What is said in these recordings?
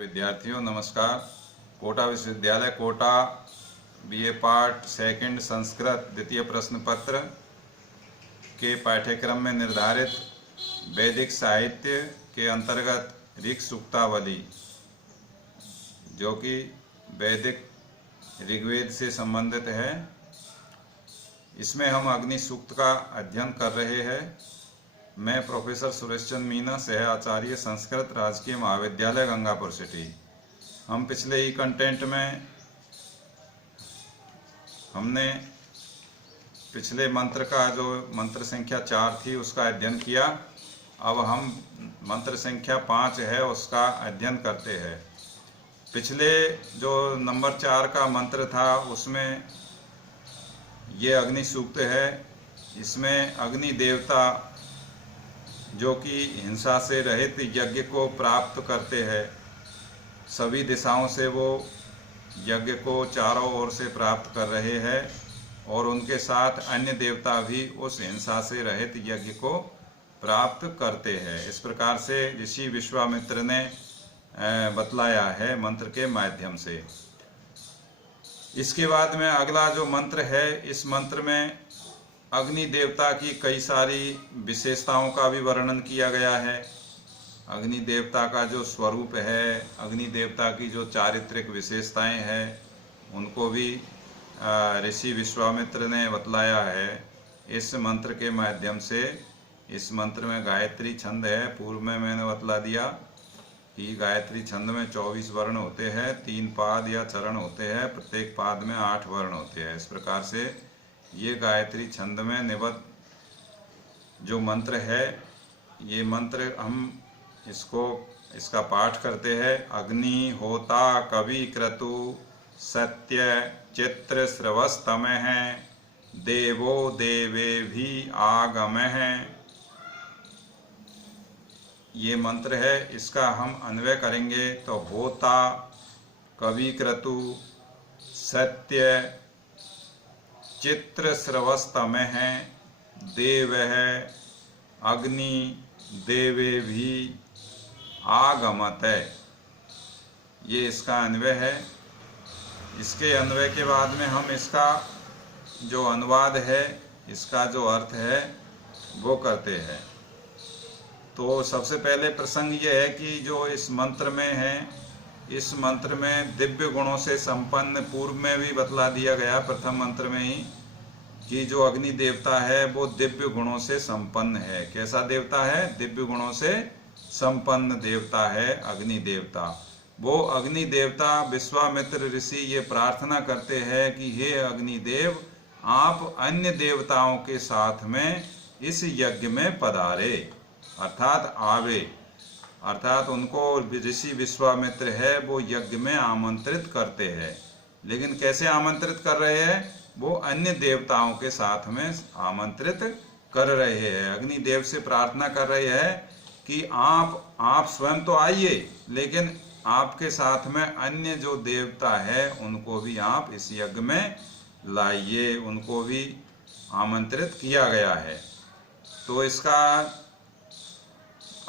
विद्यार्थियों नमस्कार। कोटा विश्वविद्यालय Kota BA part second Sanskrit द्वितीय प्रश्न पत्र के पाठ्यक्रम में निर्धारित वैदिक साहित्य के अंतर्गत ऋक् सूक्तावली, जो कि वैदिक ऋग्वेद से संबंधित है, इसमें हम अग्नि सूक्त का अध्ययन कर रहे हैं। मैं प्रोफेसर सुरेश चंद्र मीना, सह आचार्य संस्कृत, राजकीय महाविद्यालय गंगापुर सिटी। हम पिछले ही कंटेंट में हमने पिछले मंत्र का जो मंत्र संख्या 4 थी उसका अध्ययन किया। अब हम मंत्र संख्या 5 है उसका अध्ययन करते हैं। पिछले जो नंबर 4 का मंत्र था उसमें ये अग्नि सूक्त है। इसमें अग्नि देवता जो कि हिंसा से रहित यज्ञ को प्राप्त करते हैं, सभी दिशाओं से वो यज्ञ को चारों ओर से प्राप्त कर रहे हैं और उनके साथ अन्य देवता भी उस हिंसा से रहित यज्ञ को प्राप्त करते हैं। इस प्रकार से ऋषि विश्वामित्र ने बतलाया है मंत्र के माध्यम से। इसके बाद में अगला जो मंत्र है, इस मंत्र में अग्नि देवता की कई सारी विशेषताओं का भी वर्णन किया गया है। अग्नि देवता का जो स्वरूप है, अग्नि देवता की जो चारित्रिक विशेषताएं हैं, उनको भी ऋषि विश्वामित्र ने बतलाया है इस मंत्र के माध्यम से। इस मंत्र में गायत्री छंद है। पूर्व में मैंने बतला दिया कि गायत्री छंद में 24 वर्ण होते हैं, 3 पाद या चरण होते हैं, प्रत्येक पाद में 8 वर्ण होते हैं। इस प्रकार से ये गायत्री छंद में निबद्ध जो मंत्र है, ये मंत्र हम इसका पाठ करते हैं। अग्नि होता कवि क्रतु सत्य चित्र स्रवस्तमः देवो देवे भी आगमः। ये मंत्र है, इसका हम अन्वय करेंगे तो होता कवि क्रतु सत्य चित्र स्रवस्तमः देवः अग्नि देवे भी आगमत। ये इसका अन्वय है। इसके अन्वय के बाद में हम इसका जो अनुवाद है, इसका जो अर्थ है वो करते हैं। तो सबसे पहले प्रसंग ये है कि जो इस मंत्र में है, इस मंत्र में दिव्य गुणों से संपन्न, पूर्व में भी बतला दिया गया प्रथम मंत्र में ही, कि जो अग्नि देवता है वो दिव्य गुणों से संपन्न है। कैसा देवता है? दिव्य गुणों से संपन्न देवता है अग्नि देवता। वो अग्नि देवता विश्वामित्र ऋषि ये प्रार्थना करते हैं कि हे अग्निदेव, आप अन्य देवताओं के साथ में इस यज्ञ में पधारे, अर्थात आवे। अर्थात उनको ऋषि विश्वामित्र है वो यज्ञ में आमंत्रित करते हैं। लेकिन कैसे आमंत्रित कर रहे हैं? वो अन्य देवताओं के साथ में आमंत्रित कर रहे हैं। अग्निदेव से प्रार्थना कर रहे हैं कि आप स्वयं तो आइए, लेकिन आपके साथ में अन्य जो देवता है उनको भी आप इस यज्ञ में लाइए, उनको भी आमंत्रित किया गया है। तो इसका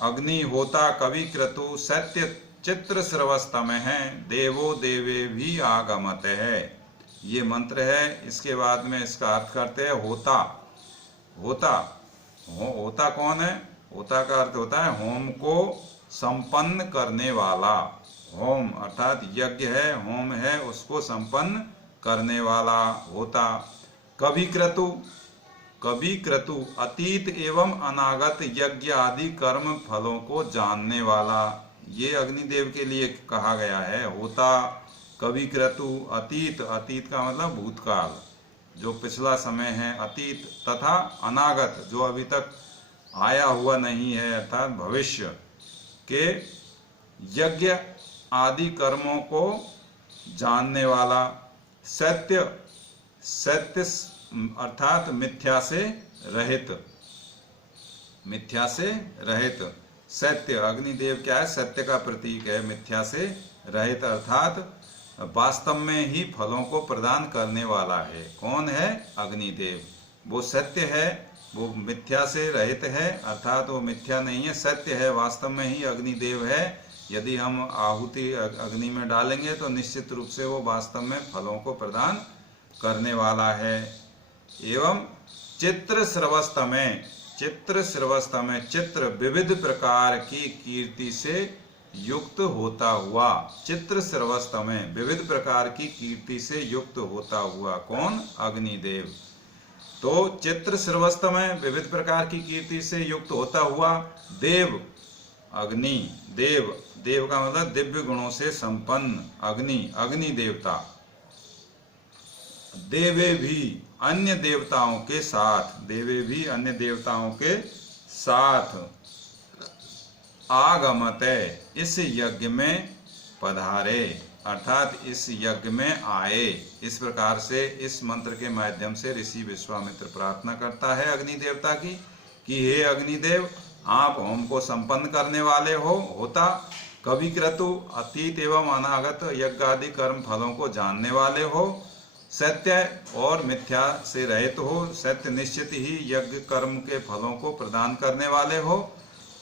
अग्नि होता कवि क्रतु सत्य चित्र स्रवस्तमः देवो देवे भी आगमत है, ये मंत्र है। इसके बाद में इसका अर्थ करते हैं होता। होता कौन है? होता का अर्थ होता है होम को संपन्न करने वाला। होम अर्थात यज्ञ है, होम है, उसको संपन्न करने वाला होता। कवि क्रतु अतीत एवं अनागत यज्ञ आदि कर्म फलों को जानने वाला, ये अग्निदेव के लिए कहा गया है। होता कवि क्रतु अतीत, अतीत का मतलब भूतकाल, जो पिछला समय है, अतीत, तथा अनागत जो अभी तक आया हुआ नहीं है, अर्थात भविष्य के यज्ञ आदि कर्मों को जानने वाला। सत्य अर्थात मिथ्या से रहित। सत्य अग्निदेव क्या है? सत्य का प्रतीक है, मिथ्या से रहित अर्थात वास्तव में ही फलों को प्रदान करने वाला है। कौन है? अग्निदेव। वो सत्य है, वो मिथ्या से रहित है, अर्थात वो मिथ्या नहीं है, सत्य है, वास्तव में ही अग्निदेव है। यदि हम आहुति अग्नि में डालेंगे तो निश्चित रूप से वो वास्तव में फलों को प्रदान करने वाला है। एवं चित्र श्रवस्तमें, चित्र श्रवस्तमें, चित्र विविध प्रकार की कीर्ति से युक्त होता हुआ, चित्र श्रवस्तमें विविध प्रकार की कीर्ति से युक्त होता हुआ, कौन? अग्निदेव। तो चित्र श्रवस्तमें विविध प्रकार की कीर्ति से युक्त होता हुआ देव, अग्नि, देव, देव का मतलब दिव्य गुणों से संपन्न, अग्नि, अग्नि देवता। देवे भी अन्य देवताओं के साथ, देवे भी अन्य देवताओं के साथ, आगमते इस यज्ञ में पधारे, अर्थात इस यज्ञ में आए। इस प्रकार से इस मंत्र के माध्यम से ऋषि विश्वामित्र प्रार्थना करता है अग्नि देवता की कि हे अग्निदेव, आप होम को संपन्न करने वाले होता, कवि क्रतु, अतीत एवं अनागत यज्ञ आदि कर्म फलों को जानने वाले हो, सत्य और मिथ्या से रहित हो, सत्य निश्चित ही यज्ञ कर्म के फलों को प्रदान करने वाले हो,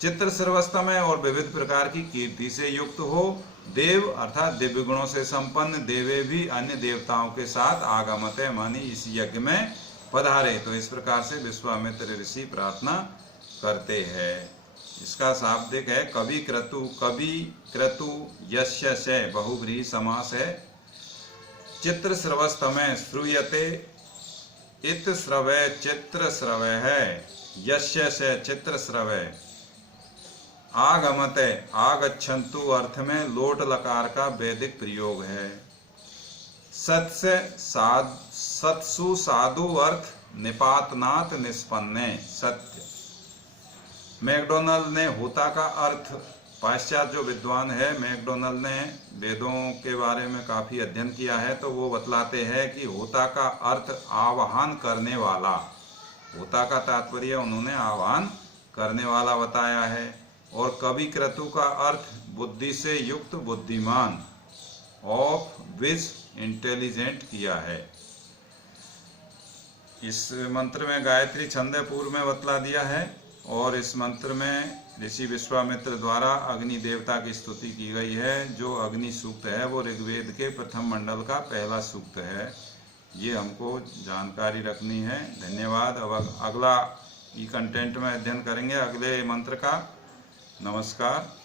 चित्र सर्वस्तमय और विविध प्रकार की कीर्ति से युक्त हो, देव अर्थात दिव्य गुणों से संपन्न, देवे भी अन्य देवताओं के साथ, आगमत मानी इस यज्ञ में पधारे। तो इस प्रकार से विश्वामित्र ऋषि प्रार्थना करते हैं। इसका शाब्दिक है कवि क्रतु, कवि क्रतु यस्य से बहुव्रीहि समास है। चित्र श्रवस्तमय श्रूयते इत श्रवय, चित्र श्रवय है, यस्य से चित्र श्रवय, आगमते आगच्छन्तु अर्थ में लोट लकार का वैदिक प्रयोग है। सत्स्य सत्सु साधु अर्थ निपातनात् निष्पन्ने, सत्य। मैकडोनल्ड ने होता का अर्थ, पाश्चात्य जो विद्वान है मैकडोनल्ड ने वेदों के बारे में काफी अध्ययन किया है, तो वो बतलाते हैं कि होता का अर्थ आवाहन करने वाला, होता का तात्पर्य उन्होंने आवाहन करने वाला बताया है। और कवि क्रतु का अर्थ बुद्धि से युक्त, बुद्धिमान, ऑफ विज, इंटेलिजेंट किया है। इस मंत्र में गायत्री छंद पूर्व में बतला दिया है और इस मंत्र में ऋषि विश्वामित्र द्वारा अग्नि देवता की स्तुति की गई है। जो अग्नि सूक्त है वो ऋग्वेद के प्रथम मंडल का पहला सूक्त है। ये हमको जानकारी रखनी है। धन्यवाद। अब अगला ई कंटेंट में अध्ययन करेंगे अगले मंत्र का। नमस्कार।